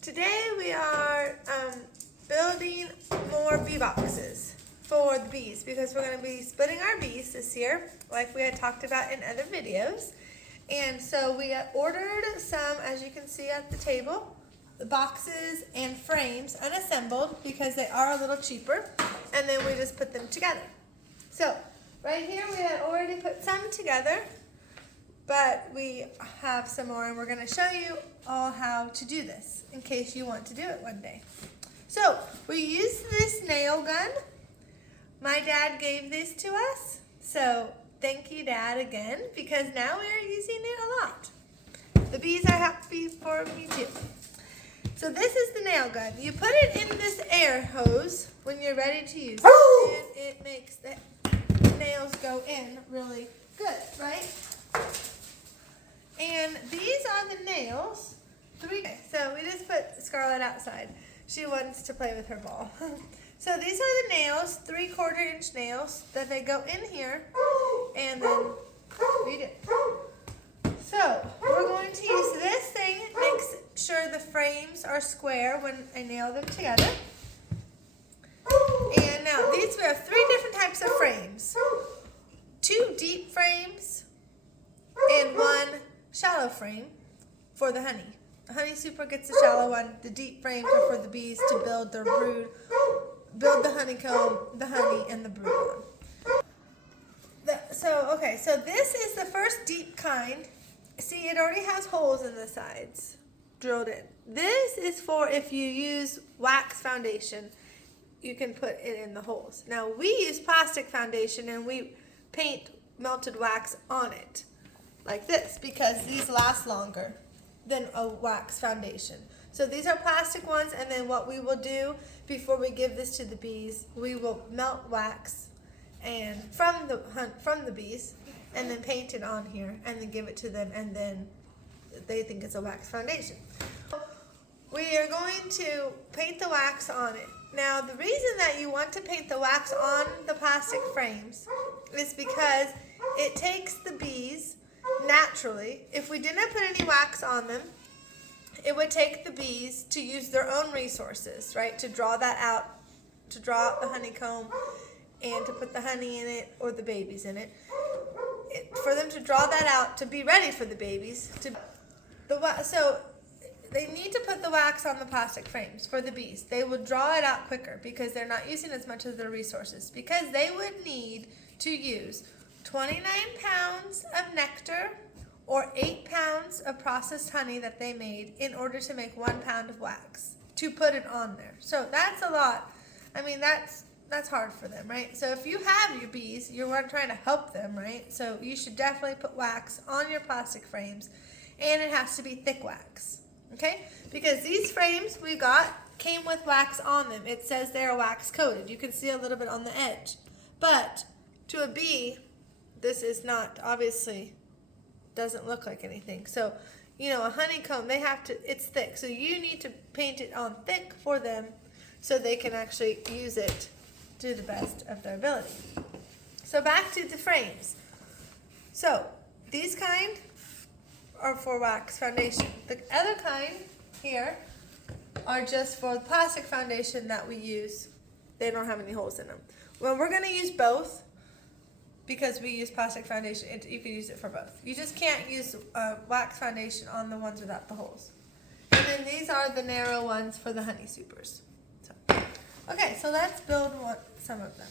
Today we are building more bee boxes for the bees because we're going to be splitting our bees this year like we had talked about in other videos. And so we ordered some, as you can see at the table, the boxes and frames unassembled because they are a little cheaper, and then we just put them together. So right here we had already put some together, but we have some more, and we're going to show you all how to do this in case you want to do it one day. So we used this nail gun. My dad gave this to us, so thank you, Dad, again, because now we're using it a lot. The bees are happy for me too. So this is the nail gun. You put it in this air hose when you're ready to use it, and it makes the nails go in really good, right? And these are the nails. So we just put Scarlett outside. She wants to play with her ball. So these are the nails, 3/4 inch nails that they go in here, and then read it. So we're going to use this thing. It makes sure the frames are square when I nail them together. And now we have 3 different types of frames. 2 deep frames and 1 shallow frame for the honey. The honey super gets the shallow one. The deep frames are for the bees to build their brood, build the honeycomb, the honey, and the brood on. So this is the first deep kind. See, it already has holes in the sides drilled in. This is for if you use wax foundation, you can put it in the holes. Now we use plastic foundation and we paint melted wax on it like this because these last longer than a wax foundation. So these are plastic ones, and then what we will do before we give this to the bees, we will melt wax and from the bees, and then paint it on here, and then give it to them, and then they think it's a wax foundation. We are going to paint the wax on it. Now the reason that you want to paint the wax on the plastic frames is because it takes the bees naturally. If we didn't put any wax on them, it would take the bees to use their own resources, right? To draw that out, to draw out the honeycomb and to put the honey in it or the babies in it. For them to draw that out to be ready for the babies. So they need to put the wax on the plastic frames for the bees. They will draw it out quicker because they're not using as much of their resources, because they would need to use 29 pounds of nectar or 8 pounds of processed honey that they made in order to make 1 pound of wax to put it on there. So that's a lot. I mean, that's hard for them, right? So if you have your bees, you're trying to help them, right? So you should definitely put wax on your plastic frames, and it has to be thick wax, okay? Because these frames we got came with wax on them. It says they're wax coated. You can see a little bit on the edge. But to a bee, this is not, obviously, doesn't look like anything. So, you know, a honeycomb, it's thick. So you need to paint it on thick for them so they can actually use it to the best of their ability. So back to the frames. So these kind are for wax foundation. The other kind here are just for the plastic foundation that we use. They don't have any holes in them. Well, we're going to use both because we use plastic foundation. You can use it for both. You just can't use wax foundation on the ones without the holes. And then these are the narrow ones for the honey supers. Okay, so let's build some of them.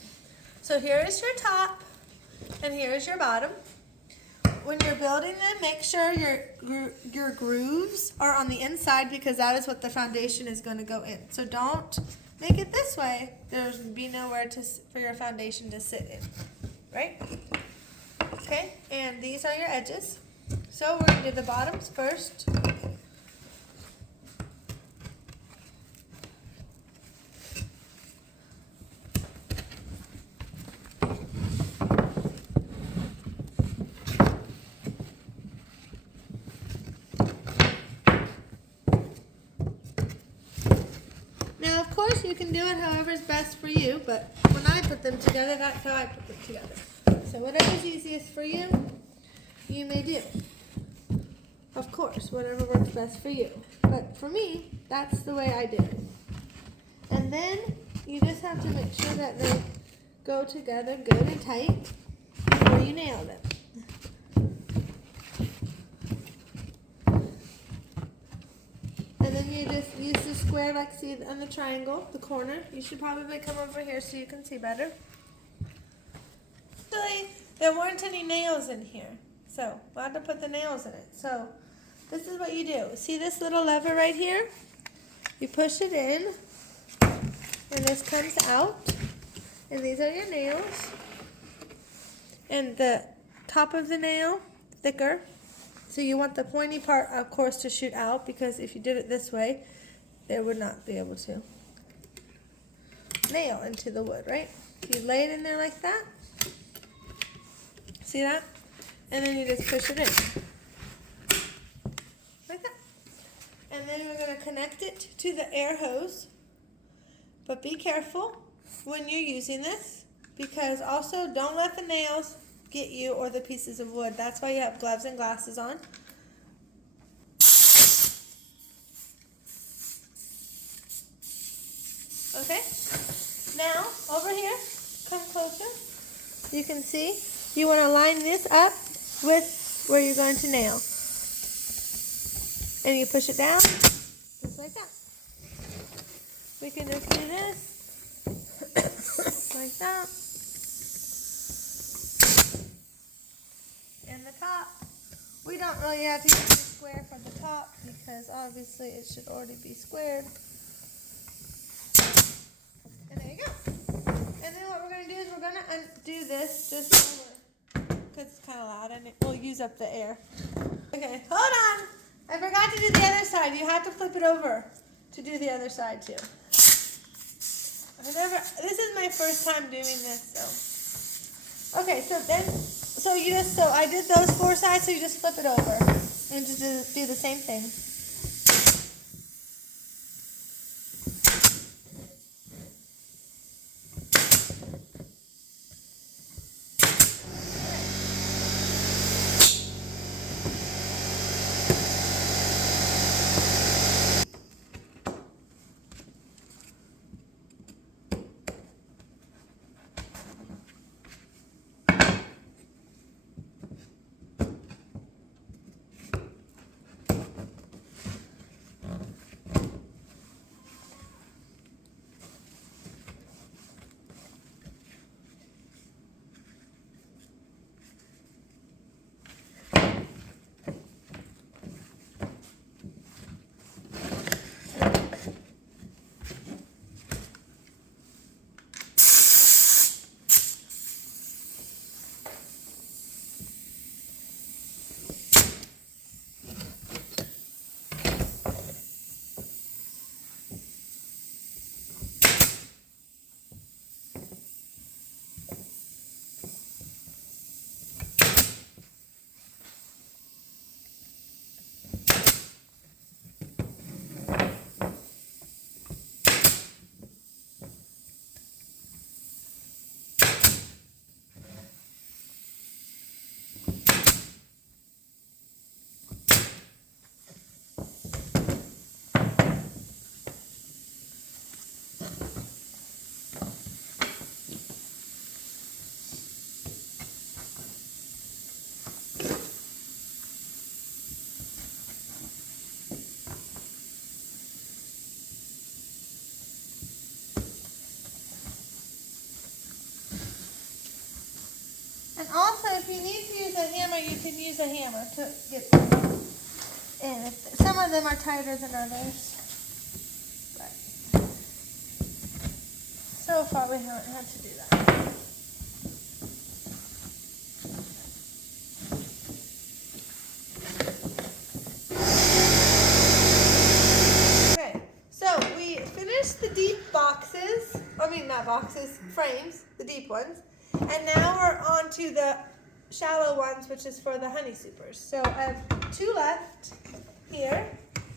So here is your top, and here is your bottom. When you're building them, make sure your grooves are on the inside because that is what the foundation is going to go in. So don't make it this way. There's be nowhere for your foundation to sit in, right? Okay, and these are your edges. So we're going to do the bottoms first. You can do it however is best for you, but when I put them together, that's how I put them together. So whatever's easiest for you, you may do. Of course, whatever works best for you. But for me, that's the way I do it. And then you just have to make sure that they go together good and tight before you nail them. And then you just use the square like see on the triangle, the corner. You should probably come over here so you can see better. Actually, there weren't any nails in here, so we'll have to put the nails in it. So this is what you do. See this little lever right here? You push it in, and this comes out, and these are your nails. And the top of the nail, thicker. So you want the pointy part, of course, to shoot out, because if you did it this way, they would not be able to nail into the wood, right? You lay it in there like that. See that? And then you just push it in. Like that. And then we're going to connect it to the air hose. But be careful when you're using this, because also don't let the nails get you or the pieces of wood. That's why you have gloves and glasses on. Okay? Now, over here, come closer. You can see, you want to line this up with where you're going to nail. And you push it down, just like that. We can just do this, like that. And the top. We don't really have to use a square for the top because obviously it should already be squared. And there you go. And then what we're going to do is we're going to undo this just because it's kind of loud and it will use up the air. Okay, hold on. I forgot to do the other side. You have to flip it over to do the other side too. This is my first time doing this, so. Okay, so I did those 4 sides, so you just flip it over and just do the same thing. And also, if you need to use a hammer, you can use a hammer to get them in. Some of them are tighter than others. But so far, we haven't had to do that. Okay, so we finished the deep boxes. I mean, not boxes, frames, the deep ones. And now we're on to the shallow ones, which is for the honey supers. So I have 2 left here.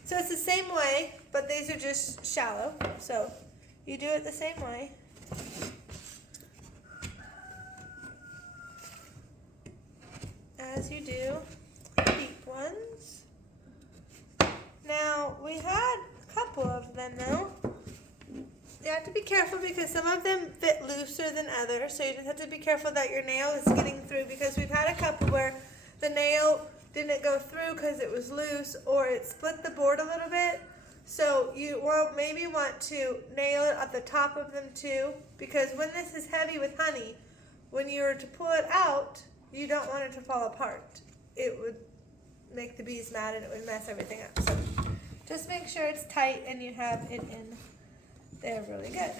So it's the same way, but these are just shallow. So you do it the same way. As you do the deep ones. again though. You have to be careful because some of them fit looser than others, so you just have to be careful that your nail is getting through, because we've had a couple where the nail didn't go through because it was loose or it split the board a little bit. So you will maybe want to nail it at the top of them too, because when this is heavy with honey, when you were to pull it out, you don't want it to fall apart. It would make the bees mad and it would mess everything up. So just make sure it's tight and you have it in there really good.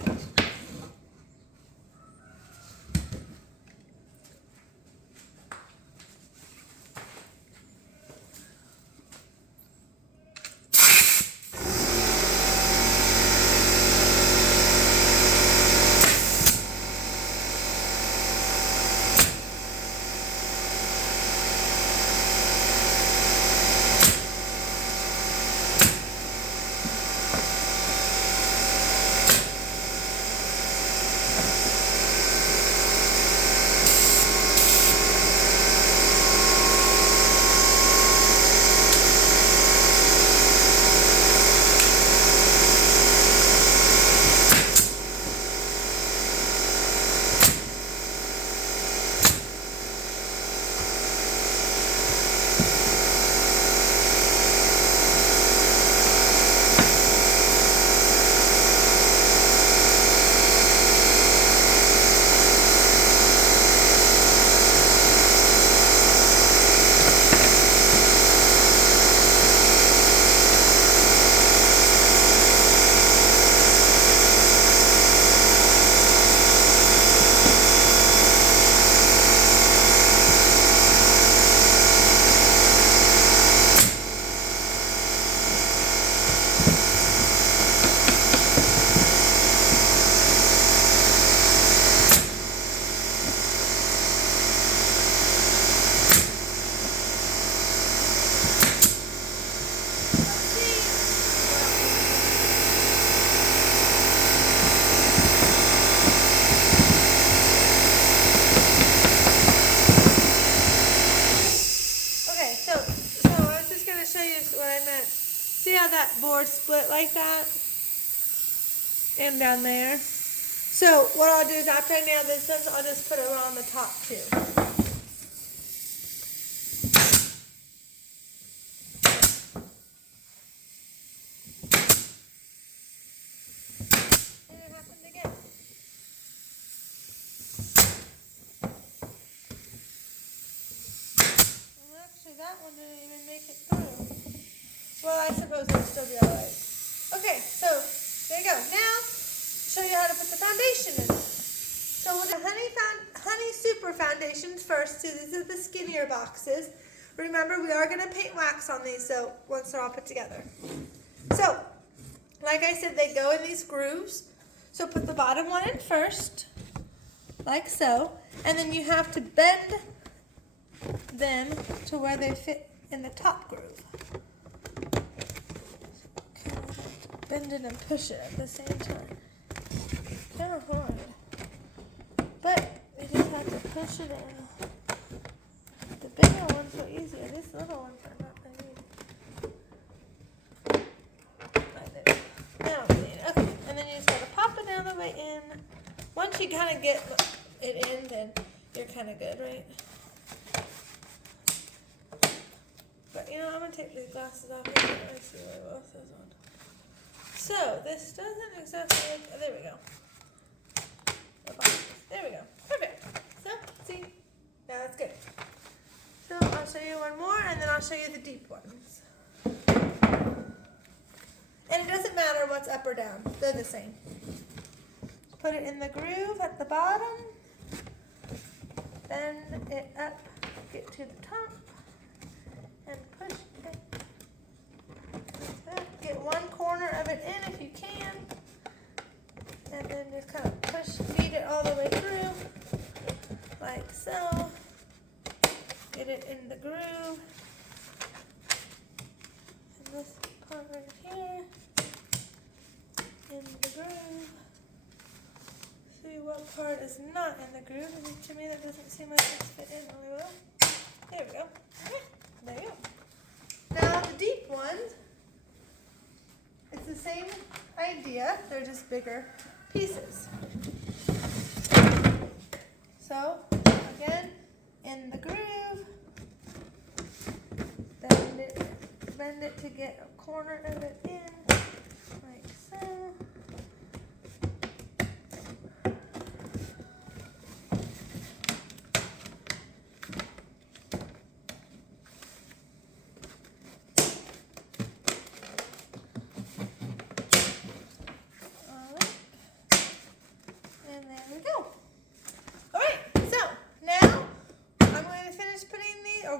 See how that board split like that? And down there. So what I'll do is after I nail this one, I'll just put it on the top too. And it happened again. Well, actually that one didn't even make it through. Well, I suppose it'll still be alright. Okay, so there you go. Now, show you how to put the foundation in. So we'll do honey super foundations first. So these are the skinnier boxes. Remember, we are going to paint wax on these, so once they're all put together. So, like I said, they go in these grooves. So put the bottom one in first, like so. And then you have to bend them to where they fit in the top groove. Bend it and push it at the same time. Kind of hard. But you just have to push it in. The bigger ones are easier. These little ones are not that easy. Right there. Now, okay. And then you just gotta pop it down the way in. Once you kind of get it in, then you're kind of good, right? But you know, I'm gonna take these glasses off. Let me see what else is on. So, this doesn't exactly look, oh, there we go. There we go. Perfect. So, see? Now that's good. So, I'll show you one more, and then I'll show you the deep ones. And it doesn't matter what's up or down. They're the same. Put it in the groove at the bottom. Bend it up, get to the top, and push it. Get one corner of it in if you can, and then just kind of feed it all the way through, like so. Get it in the groove, and this part right here, in the groove. See what part is not in the groove, and to me that doesn't seem like it's fit in really well. There we go. Okay, there you go. Now the deep ones. It's the same idea, they're just bigger pieces. So, again, in the groove, bend it to get a corner of it in, like so.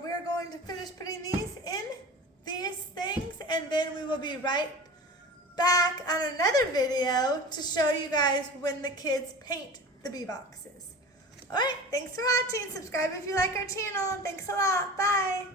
We're going to finish putting these in these things, and then we will be right back on another video to show you guys when the kids paint the bee boxes. Alright, thanks for watching. Subscribe if you like our channel. Thanks a lot. Bye.